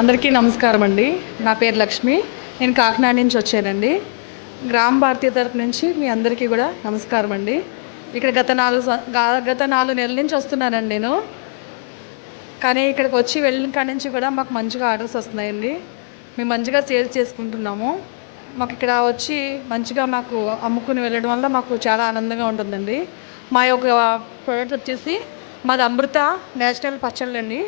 అందరికీ నమస్కారం అండి. నా పేరు లక్ష్మి. నేను కాకినాడ నుంచి వచ్చానండి. గ్రామ భారతీయ తరపు నుంచి మీ అందరికీ కూడా నమస్కారం అండి. ఇక్కడ గత 4 నెలల నుంచి వస్తున్నానండి నేను. కానీ ఇక్కడికి వచ్చి వెళ్ళిన కాడి నుంచి కూడా మాకు మంచిగా ఆర్డర్స్ వస్తున్నాయండి. మేము మంచిగా సేల్ చేసుకుంటున్నాము. మాకు ఇక్కడ వచ్చి మంచిగా మాకు అమ్ముకుని వెళ్ళడం వల్ల మాకు చాలా ఆనందంగా ఉంటుందండి. మా యొక్క ప్రోడక్ట్ వచ్చేసి మాది అమృత నేచురల్ పచ్చళ్ళండి.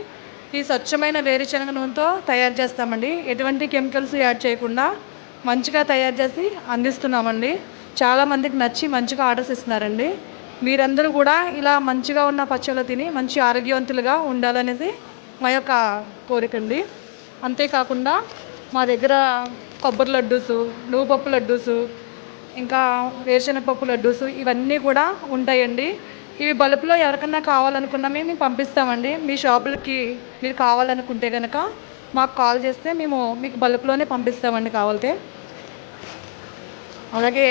ఈ స్వచ్ఛమైన వేరుశనగ నూనెతో తయారు చేస్తామండి. ఎటువంటి కెమికల్స్ యాడ్ చేయకుండా మంచిగా తయారు చేసి అందిస్తున్నామండి. చాలామందికి నచ్చి మంచిగా ఆర్డర్స్ ఇస్తున్నారండి. మీరందరూ కూడా ఇలా మంచిగా ఉన్న పచ్చళ్ళు తిని మంచి ఆరోగ్యవంతులుగా ఉండాలనేది మా యొక్క కోరిక అండి. అంతేకాకుండా మా దగ్గర కొబ్బరి లడ్డూసు, నువ్వుపప్పు లడ్డూసు, ఇంకా వేరుశనగపప్పు లడ్డూసు ఇవన్నీ కూడా ఉంటాయండి. ఇవి బల్క్లో ఎవరికన్నా కావాలనుకున్నా మేము పంపిస్తామండి. మీ షాపులకి మీరు కావాలనుకుంటే కనుక మాకు కాల్ చేస్తే మేము మీకు బల్క్లోనే పంపిస్తామండి కావాలితే. అలాగే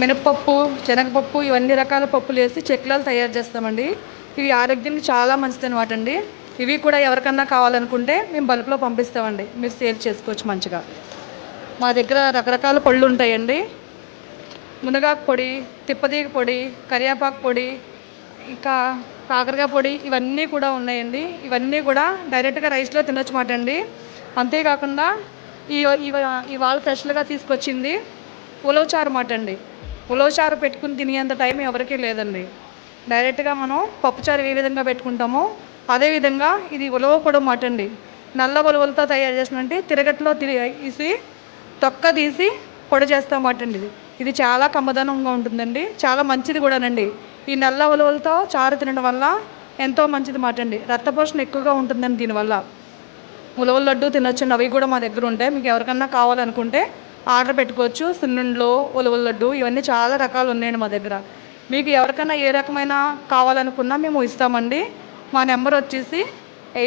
మినపప్పు, శనగపప్పు ఇవన్నీ రకాల పప్పులు వేసి చెక్లాలు తయారు చేస్తామండి. ఇవి ఆరోగ్యానికి చాలా మంచిది అనమాట అండి. ఇవి కూడా ఎవరికన్నా కావాలనుకుంటే మేము బల్క్లో పంపిస్తామండి. మీరు సేల్ చేసుకోవచ్చు మంచిగా. మా దగ్గర రకరకాల పళ్ళు ఉంటాయండి. మునగాకు పొడి, తిప్పతీగ పొడి, కరివేపాకు పొడి, ఇంకా కాకరకాయ పొడి ఇవన్నీ కూడా ఉన్నాయండి. ఇవన్నీ కూడా డైరెక్ట్గా రైస్లో తినొచ్చు మాట అండి. అంతేకాకుండా ఇవాళ స్పెషల్గా తీసుకొచ్చింది ఉలవచారు మాట అండి. ఉలవచారు పెట్టుకుని తినేంత టైం ఎవరికీ లేదండి. డైరెక్ట్గా మనం పప్పుచారు ఏ విధంగా పెట్టుకుంటామో అదేవిధంగా ఇది ఉలవ పొడి మాట అండి. నల్ల ఉలవలతో తయారు చేసినట్టు తిరగట్లో తీసి తొక్క తీసి పొడి చేస్తామాట అండి. ఇది చాలా కమ్మదనంగా ఉంటుందండి. చాలా మంచిది కూడానండి. ఈ నల్ల ఉలవలతో చారు తినడం వల్ల ఎంతో మంచిది మాట అండి. రక్తపోషణ ఎక్కువగా ఉంటుందండి దీనివల్ల. ఉలవల లడ్డు తినొచ్చండి. అవి కూడా మా దగ్గర ఉంటాయి. మీకు ఎవరికన్నా కావాలనుకుంటే ఆర్డర్ పెట్టుకోవచ్చు. సున్నుండలు, ఉలవల లడ్డు ఇవన్నీ చాలా రకాలు ఉన్నాయండి మా దగ్గర. మీకు ఎవరికైనా ఏ రకమైన కావాలనుకున్నా మేము ఇస్తామండి. మా నెంబర్ వచ్చేసి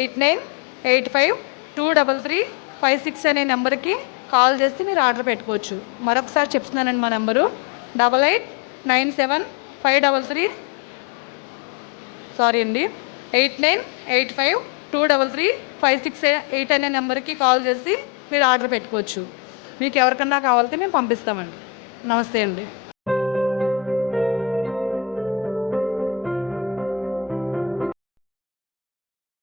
8985233556 అనే నెంబర్కి కాల్ చేసి మీరు ఆర్డర్ పెట్టుకోవచ్చు. మరొకసారి చెప్తున్నానండి మా నెంబరు 889753 8985233556 అనే నెంబర్కి కాల్ చేసి మీరు ఆర్డర్ పెట్టుకోవచ్చు. మీకు ఎవరికన్నా కావాలంటే మేము పంపిస్తామండి. నమస్తే అండి.